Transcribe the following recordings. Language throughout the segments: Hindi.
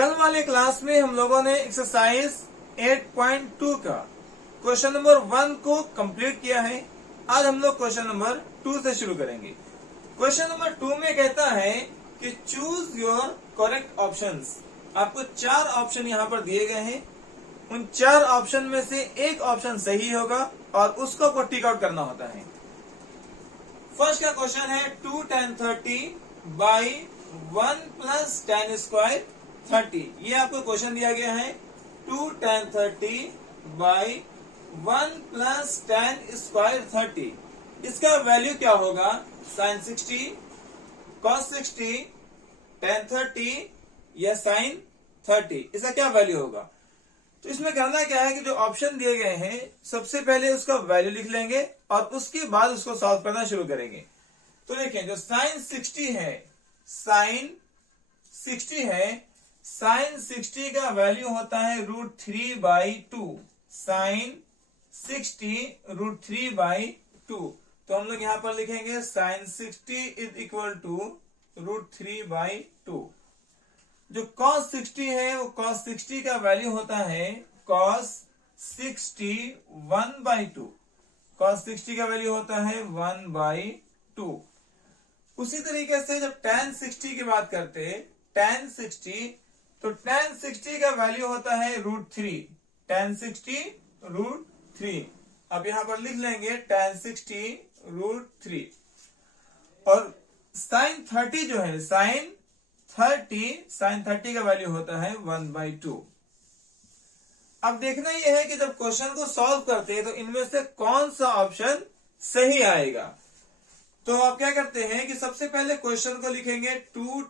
कल वाले क्लास में हम लोगों ने एक्सरसाइज 8.2 का क्वेश्चन नंबर 1 को कंप्लीट किया है। आज हम लोग क्वेश्चन नंबर 2 से शुरू करेंगे। क्वेश्चन नंबर 2 में कहता है कि चूज योर करेक्ट ऑप्शंस। आपको 4 ऑप्शन यहाँ पर दिए गए हैं। उन 4 ऑप्शन में से एक ऑप्शन सही होगा और उसको आपको टिक आउट करना होता है। फर्स्ट का क्वेश्चन है 2 tan 30 by 1 plus tan square 30। ये आपको क्वेश्चन दिया गया है 2 tan 30 by 1 plus tan square 30। इसका वैल्यू क्या होगा? sin 60, cos 60, tan 30 या sin 30। इसका क्या वैल्यू होगा? तो इसमें करना क्या है कि जो ऑप्शन दिए गए हैं सबसे पहले उसका वैल्यू लिख लेंगे और उसके बाद उसको सॉल्व करना शुरू करेंगे। तो देखिए जो sin 60 है, sin 60 का वैल्यू होता है √3/2। sin 60 √3/2। तो हम लोग यहां पर लिखेंगे sin 60 इज इक्वल टू √3/2। जो cos 60 है वो cos 60 का वैल्यू होता है cos 60 1/2। cos 60 का वैल्यू होता है 1/2। उसी तरीके से जब tan 60 की बात करते हैं, tan 60, तो tan 60 का वैल्यू होता है √3। tan 60 √3। अब यहां पर लिख लेंगे tan 60 √3। और sin 30 जो है sin 30 का वैल्यू होता है 1/2। अब देखना यह है कि जब क्वेश्चन को सॉल्व करते हैं तो इनमें से कौन सा ऑप्शन सही आएगा। तो आप क्या करते हैं कि सबसे पहले क्वेश्चन को लिखेंगे 2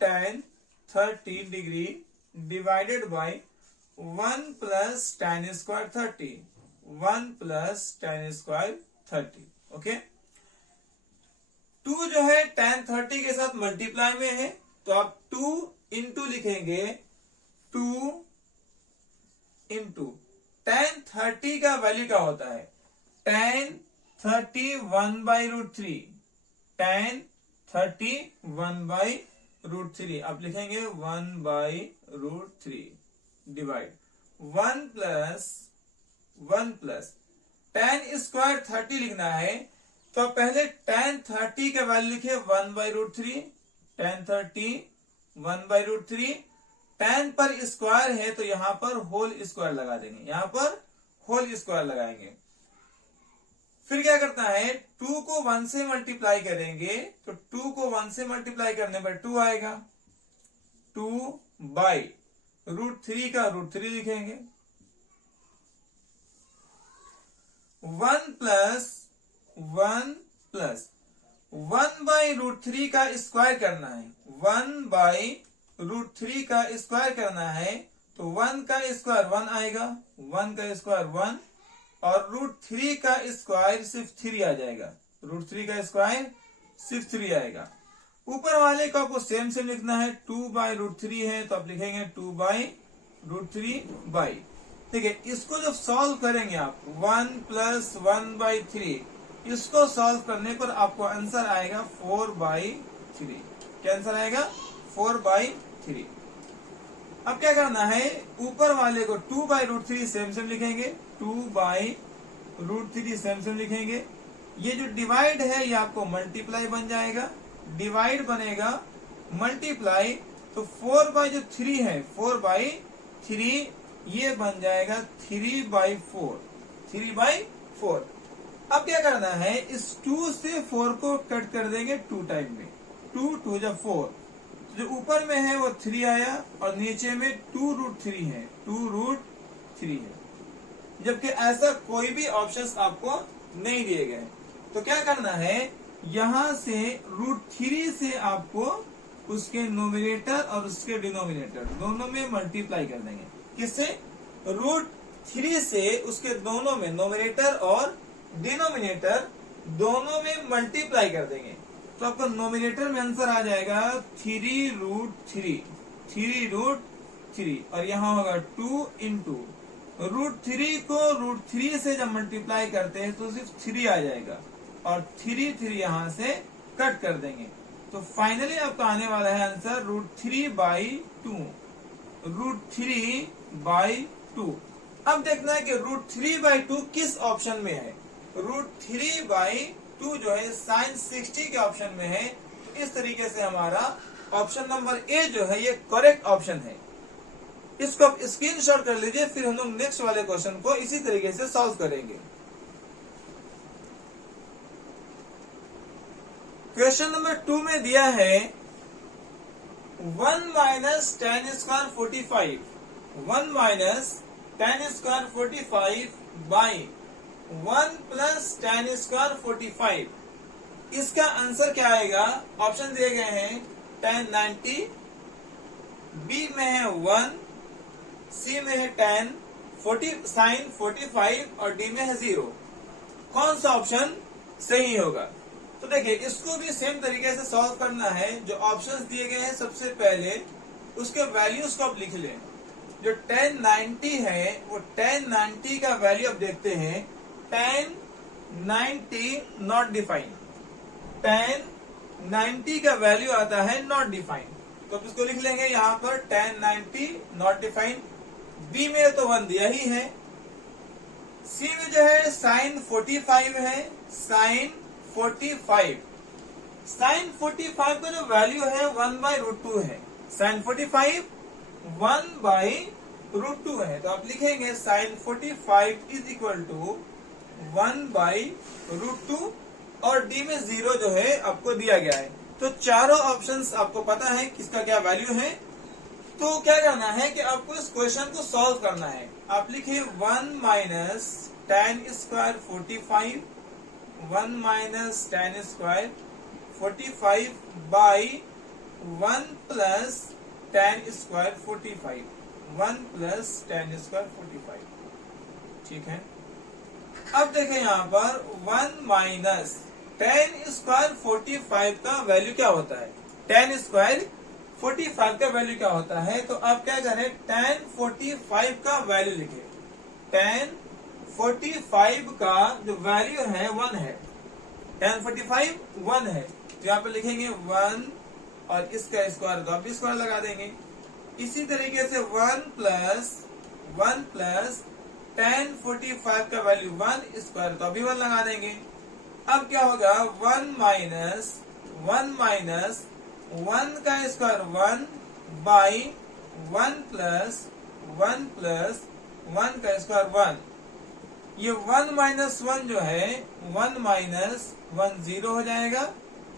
tan 30 degree divided by 1 plus tan square 30। 1 plus tan square 30। Okay, 2 जो है tan 30 के साथ मल्टीप्लाई में है, तो आप 2 इंटू लिखेंगे। 2 इंटू tan 30 का वैल्यू क्या होता है? tan 30 1/√3। tan 30 1/√3। आप लिखेंगे 1/√3 डिवाइड 1 प्लस tan स्क्वायर 30 लिखना है, तो पहले tan 30 का वैल्यू लिखे 1/√3। tan 30 1/√3। tan पर स्क्वायर है तो यहां पर होल स्क्वायर लगा देंगे। यहां पर होल स्क्वायर लगाएंगे। फिर क्या करता है 2 को 1 से मल्टीप्लाई करेंगे, तो 2 को 1 से मल्टीप्लाई करने पर 2 आएगा। 2/√3 का √3 लिखेंगे। 1 प्लस 1/√3 का स्क्वायर करना है। 1/√3 का स्क्वायर करना है, तो 1 का स्क्वायर 1 आएगा। 1 का स्क्वायर 1 और √3 का स्क्वायर सिर्फ 3 आ जाएगा। √3 का स्क्वायर सिर्फ 3 आएगा। ऊपर वाले को आपको सेम लिखना है। 2/√3 है तो आप लिखेंगे 2/√3 ठीक है। इसको जब सॉल्व करेंगे आप 1 प्लस 1/3, इसको सॉल्व करने पर आपको आंसर आएगा 4/3। क्या आंसर आएगा? 4/3। अब क्या करना है, ऊपर वाले को 2/√3 सेम लिखेंगे। 2/√3 सेम लिखेंगे। ये जो डिवाइड है ये आपको मल्टीप्लाई बन जाएगा। डिवाइड बनेगा मल्टीप्लाई, तो 4/3 है 4/3 ये बन जाएगा 3/4। 3/4। अब क्या करना है, इस 2 से 4 को कट कर देंगे 2 टाइम में। 2 2 जब 4, जो ऊपर में है वो 3 आया और नीचे में 2√3 है। 2√3 है, जबकि ऐसा कोई भी ऑप्शंस आपको नहीं दिए गए। तो क्या करना है, यहां से √3 से आपको उसके नोमिनेटर और उसके डिनोमिनेटर दोनों में मल्टीप्लाई कर देंगे। किससे? √3 से उसके दोनों में नोमिनेटर और डिनोमिनेटर दोनों में मल्टीप्लाई कर देंगे। तो आपको नोमिनेटर में आंसर आ जाएगा 3√3 और यहां होगा 2 इंटू √3 को √3 से जब मल्टीप्लाई करते हैं तो सिर्फ 3 आ जाएगा और 3 यहां से कट कर देंगे। तो तो फाइनली आपका आने वाला है आंसर √3/2। √3/2। अब देखना है कि √3/2 किस ऑप्शन में है। √3/2 जो है sin 60 के ऑप्शन में है। तो इस तरीके से हमारा ऑप्शन नंबर ए जो है ये करेक्ट ऑप्शन है। इसको आप स्क्रीनशॉट कर लीजिए, फिर हम लोग नेक्स्ट वाले क्वेश्चन को इसी तरीके से सॉल्व करेंगे। क्वेश्चन नंबर 2 में दिया है 1 - tan² 45। 1 - tan² 45 by 1 + tan² 45। इसका आंसर क्या आएगा? ऑप्शन दिए गए हैं tan 90, बी में है 1, सी में है tan 40 sin 45 और डी में है 0। कौन सा ऑप्शन सही होगा? तो देखिए, इसको भी सेम तरीके से सॉल्व करना है। जो ऑप्शंस दिए गए हैं सबसे पहले उसके वैल्यूज को आप लिख लें। जो tan 90 है वो tan 90 का वैल्यू आप देखते हैं tan 90 नॉट डिफाइंड। tan 90 का वैल्यू आता है नॉट डिफाइंड, तो इसको लिख लेंगे यहाँ पर tan 90 नॉट डिफाइंड। बी में तो 1 दिया ही है। सी में जो है sin 45 है, sin 45। sin 45 का जो वैल्यू है 1/√2 है। sin 45 1/√2 है, तो आप लिखेंगे sin 45 = 1/√2 और डी में 0 जो है आपको दिया गया है। तो चारों ऑप्शंस आपको पता है किसका क्या वैल्यू है। तो क्या करना है कि आपको इस क्वेश्चन को सॉल्व करना है। आप लिखिए 1 - tan² 45, 1 - tan² 45 by 1 + tan² 45, 1 + tan² 45। ठीक है। अब देखें यहाँ पर 1 - tan² 45 का वैल्यू क्या होता है? tan² 45 का वैल्यू क्या होता है? तो आप क्या करें, tan 45 का वैल्यू लिखे। tan 45 का जो वैल्यू है 1 है। tan 45 1 है, तो यहाँ पे लिखेंगे 1 और इसका स्क्वायर तो आप भी स्क्वायर लगा देंगे। इसी तरीके से 1 + tan 45 का वैल्यू 1 स्क्वायर तो अभी 1 लगा देंगे। अब क्या होगा, 1 - 1 का स्क्वायर 1 by 1 + 1 का स्क्वायर 1। ये 1 - 1 जो है 1 - 1 0 हो जाएगा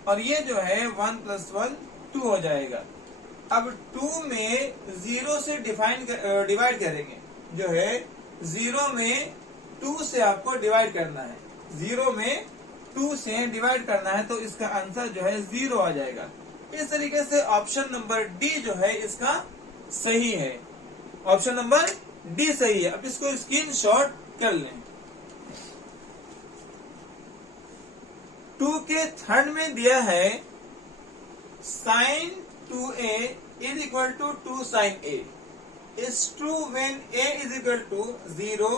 और ये जो है 1 + 1 2 हो जाएगा। अब 2 में 0 से डिवाइड करेंगे। जो है 0 में 2 से आपको डिवाइड करना है। 0 में 2 से डिवाइड करना है, तो इसका आंसर जो है 0 आ जाएगा। इस तरीके से ऑप्शन नंबर डी जो है इसका सही है। ऑप्शन नंबर डी सही है। अब इसको स्क्रीनशॉट कर लें। 2 के थर्ड में दिया है sin 2a = 2 sin a is true when a = 0,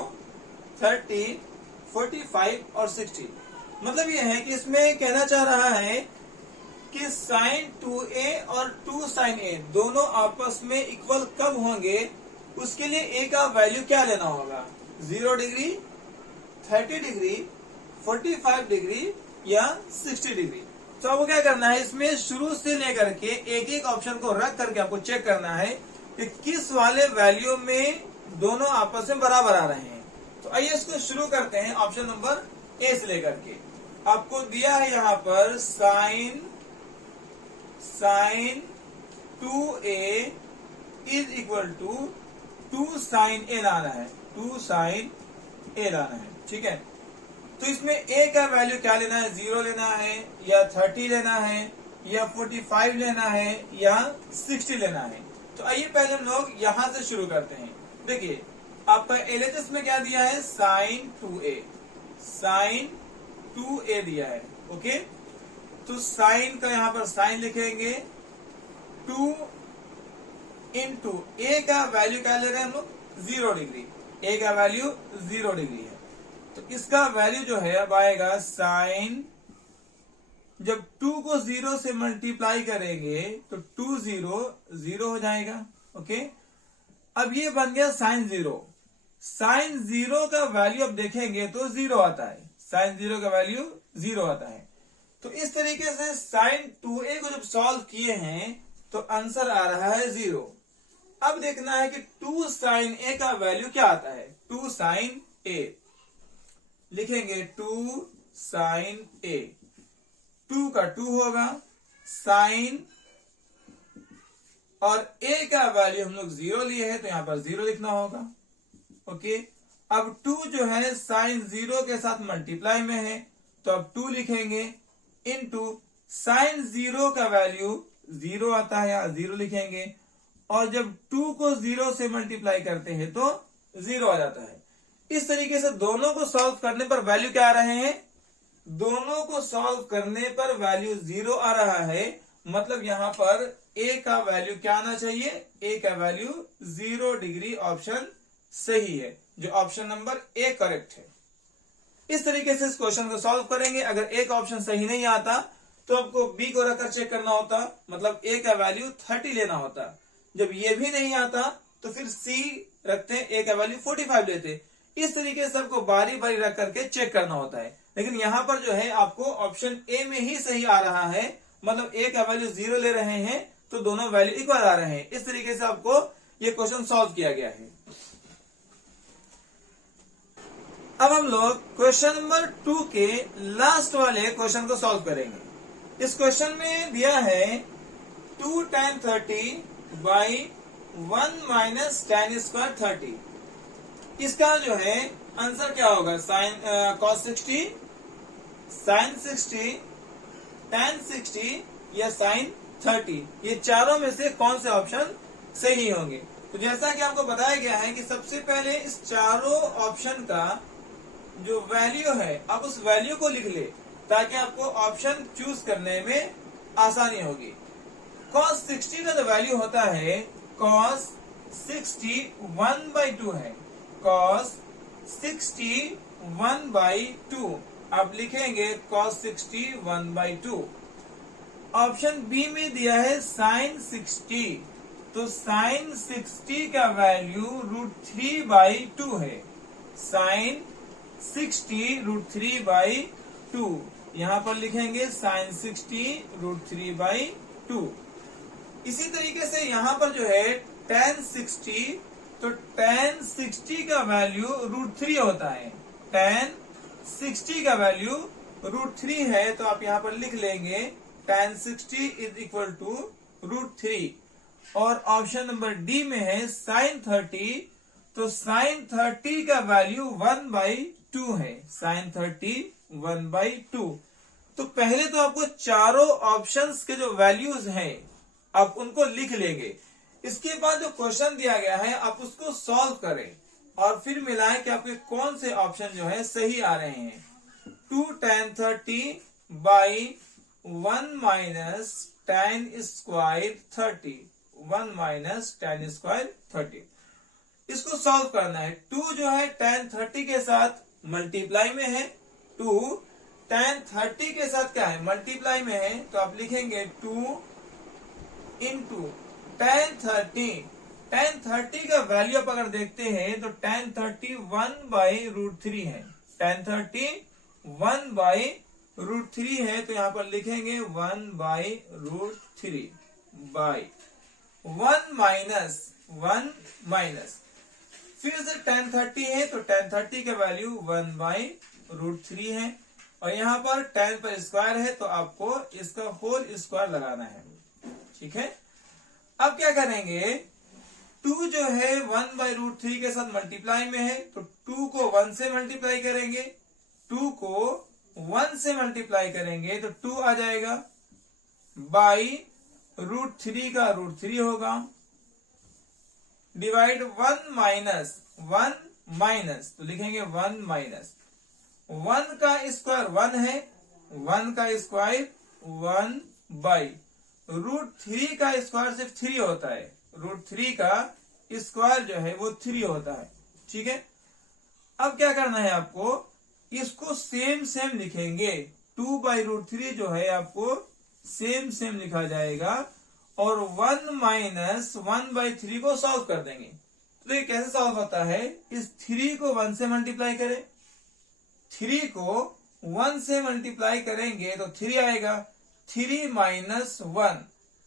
30, 45 और 60। मतलब ये है कि इसमें कहना चाह रहा है कि sin 2a और 2 sin a दोनों आपस में इक्वल कब होंगे, उसके लिए a का वैल्यू क्या लेना होगा? 0 डिग्री, 30 डिग्री, 45 डिग्री या 60 डिग्री। तो आपको क्या करना है, इसमें शुरू से लेकर के एक एक ऑप्शन को रख करके आपको चेक करना है कि किस वाले वैल्यू में दोनों आपस में बराबर आ रहे हैं। तो आइए इसको शुरू करते हैं ऑप्शन नंबर ए से लेकर के। आपको दिया है यहाँ पर sin 2a = 2 sin a लाना है। 2 sin a लाना है, ठीक है। तो इसमें a का वैल्यू क्या लेना है? 0 लेना है या 30 लेना है या 45 लेना है या 60 लेना है। तो आइए पहले हम लोग यहां से शुरू करते हैं। देखिए आपका LHS में क्या दिया है? sin 2a दिया है। ओके, तो साइन का यहाँ पर साइन लिखेंगे 2 इंटू a का वैल्यू क्या ले रहे हैं हम लोग? 0 डिग्री। a का वैल्यू 0 डिग्री है, तो इसका वैल्यू जो है अब आएगा साइन जब 2 को 0 से मल्टीप्लाई करेंगे तो 2 0 0 हो जाएगा। ओके, अब ये बन गया साइन 0। साइन 0 का वैल्यू अब देखेंगे तो 0 आता है, साइन 0 का वैल्यू 0 आता है। तो इस तरीके से साइन 2a को जब सॉल्व किए हैं तो आंसर आ रहा है 0। अब देखना है कि 2 साइन a का वैल्यू क्या आता है। 2 साइन a लिखेंगे, 2 साइन a, 2 का 2 होगा, साइन और a का वैल्यू हम लोग 0 लिए हैं तो यहां पर 0 लिखना होगा। ओके, अब 2 जो है साइन 0 के साथ मल्टीप्लाई में है तो अब 2 लिखेंगे, इनटू साइन 0 का वैल्यू 0 आता है, यहां 0 लिखेंगे, और जब 2 को 0 से मल्टीप्लाई करते हैं तो 0 आ जाता है। इस तरीके से दोनों को सॉल्व करने पर वैल्यू क्या आ रहे हैं, दोनों को सॉल्व करने पर वैल्यू 0 आ रहा है। मतलब यहां पर a का वैल्यू क्या आना चाहिए, a का वैल्यू 0 डिग्री ऑप्शन सही है, जो ऑप्शन नंबर ए करेक्ट है। इस तरीके से इस क्वेश्चन को सॉल्व करेंगे। अगर एक ऑप्शन सही नहीं आता तो आपको बी को रखकर चेक करना होता, मतलब ए का वैल्यू 30 लेना होता। जब ये भी नहीं आता तो फिर सी रखते हैं, ए का वैल्यू 45 लेते। इस तरीके से आपको बारी बारी रख करके चेक करना होता है। लेकिन यहाँ पर जो है आपको ऑप्शन ए में ही सही आ रहा है, मतलब ए का वैल्यू 0 ले रहे हैं तो दोनों वैल्यू इक्वल आ रहे हैं। इस तरीके से आपको ये क्वेश्चन सॉल्व किया गया है। अब हम लोग क्वेश्चन नंबर 2 के लास्ट वाले क्वेश्चन को सॉल्व करेंगे। इस क्वेश्चन में दिया है 2 tan 30 by 1 minus tan square 30। इसका जो है आंसर क्या होगा, साइन cos 60, साइन 60, tan 60 या साइन 30, ये चारों में से कौन से ऑप्शन सही होंगे। तो जैसा कि आपको बताया गया है कि सबसे पहले इस चारों ऑप्शन का जो वैल्यू है आप उस वैल्यू को लिख ले ताकि आपको ऑप्शन चूज करने में आसानी होगी। cos 60 का जो वैल्यू होता है cos 60 1/2 है, cos 60 1/2 आप लिखेंगे cos 60 1/2। ऑप्शन बी में दिया है sin 60, तो sin 60 का वैल्यू √3/2 है, sin 60 √3/2 यहां पर लिखेंगे sin 60 √3/2। इसी तरीके से यहां पर जो है tan 60, तो tan 60 का वैल्यू √3 होता है, tan 60 का वैल्यू √3 है तो आप यहां पर लिख लेंगे tan 60 = √3। और ऑप्शन नंबर डी में है sin 30, तो sin 30 का वैल्यू 1/2 है, sin 30 1/2। तो पहले तो आपको चारों ऑप्शंस के जो वैल्यूज हैं आप उनको लिख लेंगे। इसके बाद जो क्वेश्चन दिया गया है आप उसको सॉल्व करें और फिर मिलाएं कि आपके कौन से ऑप्शन जो है सही आ रहे हैं। 2 tan 30 by 1 minus tan square 30, 1 minus tan square 30, इसको सॉल्व करना है। 2 जो है tan 30 के साथ मल्टीप्लाई में है, 2 tan 30 के साथ क्या है, मल्टीप्लाई में है, तो आप लिखेंगे 2 इंटू tan 30। tan 30 का वैल्यू आप अगर देखते हैं तो tan 30 1/√3 है, tan 30 1/√3 है, तो यहां पर लिखेंगे 1/√3 बाई 1 माइनस फिर से tan 30 है तो tan 30 का वैल्यू 1/√3 है, और यहाँ पर tan पर स्क्वायर है तो आपको इसका होल स्क्वायर लगाना है। ठीक है, अब क्या करेंगे, 2 जो है 1/√3 के साथ मल्टीप्लाई में है तो 2 को 1 से मल्टीप्लाई करेंगे, 2 को 1 से मल्टीप्लाई करेंगे तो 2 आ जाएगा, बाई √3 का √3 होगा, डिवाइड 1 माइनस तो लिखेंगे 1 माइनस 1 का स्क्वायर 1 है, 1 का स्क्वायर 1 बाई √3 का स्क्वायर सिर्फ 3 होता है, √3 का स्क्वायर जो है वो 3 होता है। ठीक है, अब क्या करना है आपको, इसको सेम लिखेंगे, 2/√3 जो है आपको सेम लिखा जाएगा, और 1 माइनस 1/3 को सॉल्व कर देंगे। तो ये कैसे सॉल्व होता है, इस 3 को 1 से मल्टीप्लाई करें, 3 को 1 से मल्टीप्लाई करेंगे तो 3 आएगा, 3 माइनस 1,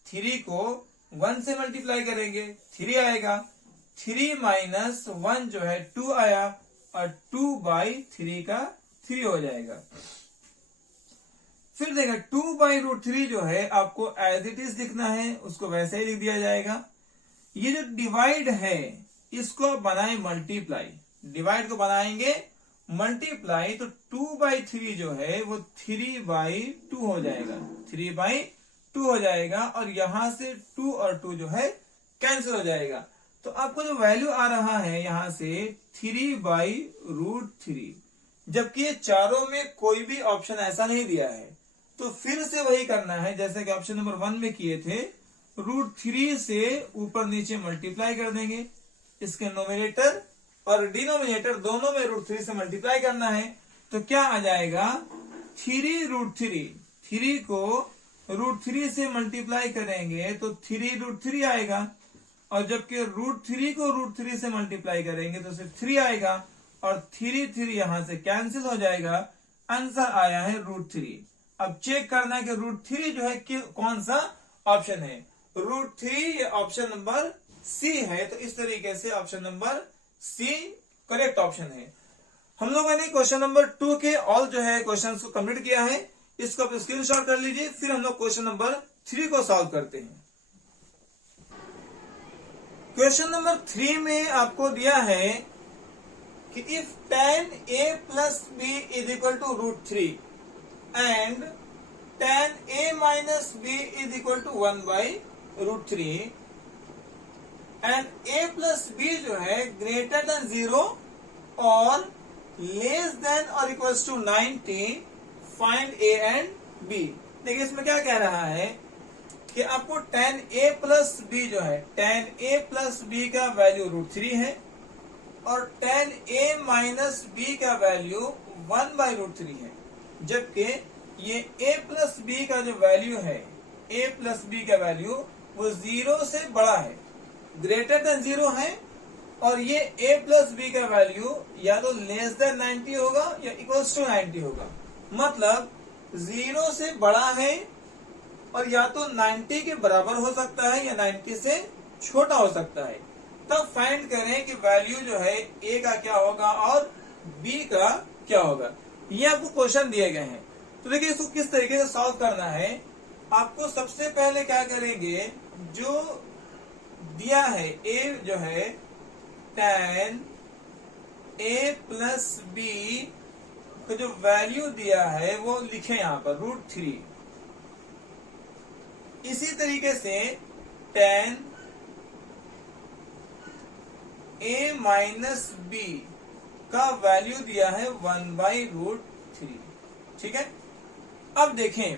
3 को 1 से मल्टीप्लाई करेंगे 3 आएगा, 3 माइनस 1 जो है 2 आया, और 2/3 का 3 हो जाएगा। फिर देखा 2/√3 जो है आपको एज इट इज लिखना है, उसको वैसे ही लिख दिया जाएगा। ये जो डिवाइड है इसको बनाए मल्टीप्लाई, डिवाइड को बनाएंगे मल्टीप्लाई, तो 2/3 जो है वो 3/2 हो जाएगा, 3/2 हो जाएगा, और यहां से 2 और 2 जो है कैंसिल हो जाएगा। तो आपको जो वैल्यू आ रहा है यहां से 3/√3, जबकि ये चारों में कोई भी ऑप्शन ऐसा नहीं दिया है, तो फिर से वही करना है जैसे कि ऑप्शन नंबर 1 में किए थे, √3 से ऊपर नीचे मल्टीप्लाई कर देंगे, इसके नोमिनेटर और डिनोमिनेटर दोनों में √3 से मल्टीप्लाई करना है। तो क्या आ जाएगा, 3√3, 3 को √3 से मल्टीप्लाई करेंगे तो 3√3 आएगा, और जबकि √3 को √3 से मल्टीप्लाई करेंगे तो सिर्फ 3 आएगा, और 3 यहां से कैंसिल हो जाएगा, आंसर आया है √3। अब चेक करना है कि √3 जो है कि कौन सा ऑप्शन है, √3 ये ऑप्शन नंबर सी है। तो इस तरीके से option number C correct option है। हम लोगों ने क्वेश्चन नंबर 2 के ऑल जो है क्वेश्चंस को कंप्लीट किया है, इसको आप स्क्रीनशॉट कर लीजिए। फिर हम लोग क्वेश्चन नंबर 3 को सॉल्व करते हैं। क्वेश्चन नंबर 3 में आपको दिया है कि if tan a plus b is equal to √3 and tan a minus b is equal to 1/√3 and a plus b जो है greater than 0 और less than or equals to 90, find a and b। देखिए इसमें क्या कह रहा है कि आपको tan a plus b जो है, tan a plus b का वैल्यू √3 है, और tan a माइनस b का वैल्यू 1/√3 है, जबकि ये a प्लस b का जो वैल्यू है, a प्लस b का वैल्यू वो 0 से बड़ा है, ग्रेटर देन 0 है, और ये a प्लस b का वैल्यू या तो लेस देन 90 होगा या इक्वल्स टू 90 होगा। मतलब 0 से बड़ा है और या तो 90 के बराबर हो सकता है या 90 से छोटा हो सकता है। तब फाइंड करें कि वैल्यू जो है a का क्या होगा और b का क्या होगा। ये आपको क्वेश्चन दिए गए हैं। तो देखिए इसको किस तरीके से सॉल्व करना है। आपको सबसे पहले क्या करेंगे, जो दिया है a जो है tan a प्लस b का जो वैल्यू दिया है वो लिखे यहाँ पर √3। इसी तरीके से tan a माइनस b का वैल्यू दिया है 1/√3। ठीक है, अब देखें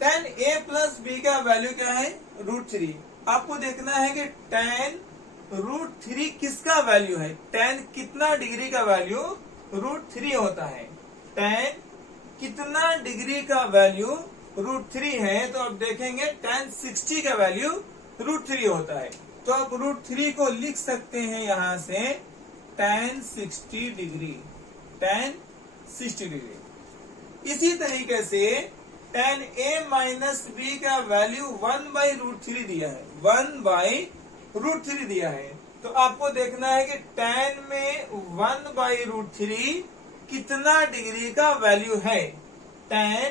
tan a प्लस b का वैल्यू क्या है √3। आपको देखना है कि tan √3 किसका वैल्यू है, tan कितना डिग्री का वैल्यू √3 होता है, tan कितना डिग्री का वैल्यू √3 है। तो अब देखेंगे tan 60 का वैल्यू √3 होता है। तो आप √3 को लिख सकते हैं यहां से tan 60 डिग्री, tan 60 डिग्री। इसी तरीके से tan a माइनस b का वैल्यू 1/√3 दिया है, 1/√3 दिया है। तो आपको देखना है कि tan में 1/√3 कितना डिग्री का वैल्यू है। tan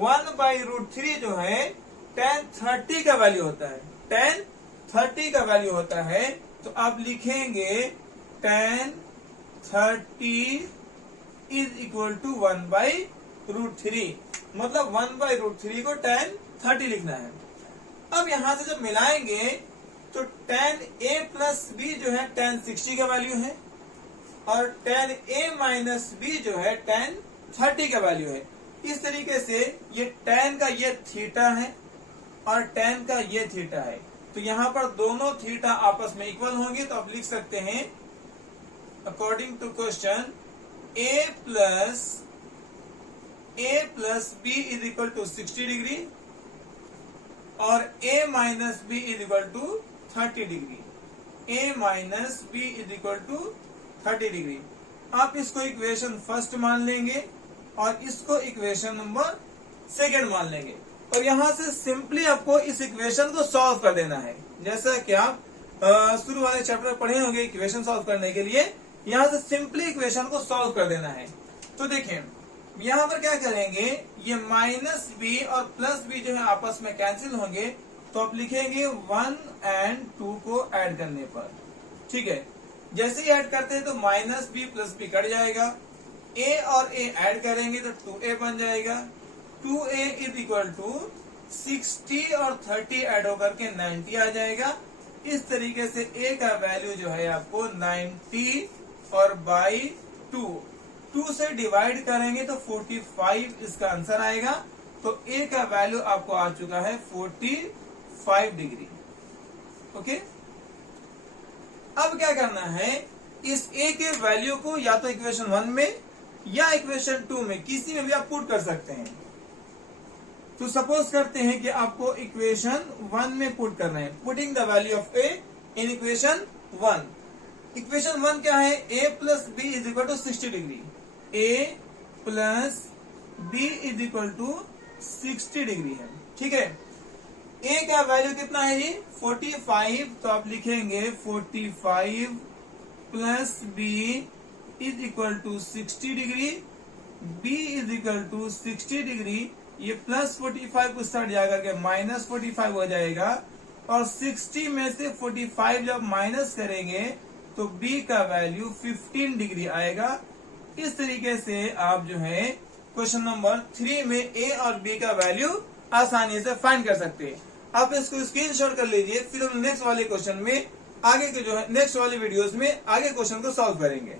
1/√3 जो है tan 30 का वैल्यू होता है, tan 30 का वैल्यू होता है। तो आप लिखेंगे tan 30 इज इक्वल टू 1/√3, मतलब 1/√3 को tan 30 लिखना है। अब यहां से जब मिलाएंगे तो tan a प्लस b जो है tan 60 का वैल्यू है, और tan a माइनस b जो है tan 30 का वैल्यू है। इस तरीके से ये tan का ये थीटा है और tan का ये थीटा है। तो यहाँ पर दोनों थीटा आपस में इक्वल होंगे। तो आप लिख सकते हैं according to question a plus a plus B is equal to 60 degree और a minus B is equal to 30 degree. a minus B is equal to 30 degree. आप इसको इक्वेशन फर्स्ट मान लेंगे और इसको इक्वेशन नंबर सेकेंड मान लेंगे और यहां से सिंपली आपको इस इक्वेशन को सॉल्व कर देना है। जैसा कि आप शुरू वाले चैप्टर पढ़े होंगे इक्वेशन सॉल्व करने के लिए, यहां से सिंपली इक्वेशन को सॉल्व कर देना है। तो देखिए यहां पर क्या करेंगे, ये माइनस बी और प्लस बी जो है आपस में कैंसिल होंगे, तो आप लिखेंगे 1 और 2 को ऐड करने पर। ठीक है, जैसे ही ऐड करते हैं तो minus B plus B cut जाएगा, a और a ऐड करेंगे तो 2a बन जाएगा। 2a इज इक्वल टू 60 और 30 ऐड होकर के 90 आ जाएगा। इस तरीके से a का वैल्यू जो है आपको 90 और बाई 2 से डिवाइड करेंगे तो 45 इसका आंसर आएगा। तो a का वैल्यू आपको आ चुका है 45 डिग्री। ओके, अब क्या करना है, इस a के वैल्यू को या तो इक्वेशन 1 में या इक्वेशन 2 में किसी में भी आप पुट कर सकते हैं। तो सपोज करते हैं कि आपको इक्वेशन 1 में पुट करना है। Putting the value of a in equation 1। Equation 1 क्या है, a plus B is equal to 60 degree. a plus B is equal to 60 degree है। ठीक है, a का वैल्यू कितना है जी 45, तो आप लिखेंगे 45 plus B is equal to 60 degree. b is equal to 60 degree, ये प्लस 45 उस साइड जाकर के माइनस 45 हो जाएगा और 60 में से 45 जब माइनस करेंगे तो b का वैल्यू 15 डिग्री आएगा। इस तरीके से आप जो है क्वेश्चन नंबर 3 में a और b का वैल्यू आसानी से फाइंड कर सकते हैं। आप इसको स्क्रीनशॉट कर लीजिए, फिर हम नेक्स्ट वाले क्वेश्चन में आगे के जो है नेक्स्ट वाले वीडियोस में आगे क्वेश्चन को सॉल्व करेंगे।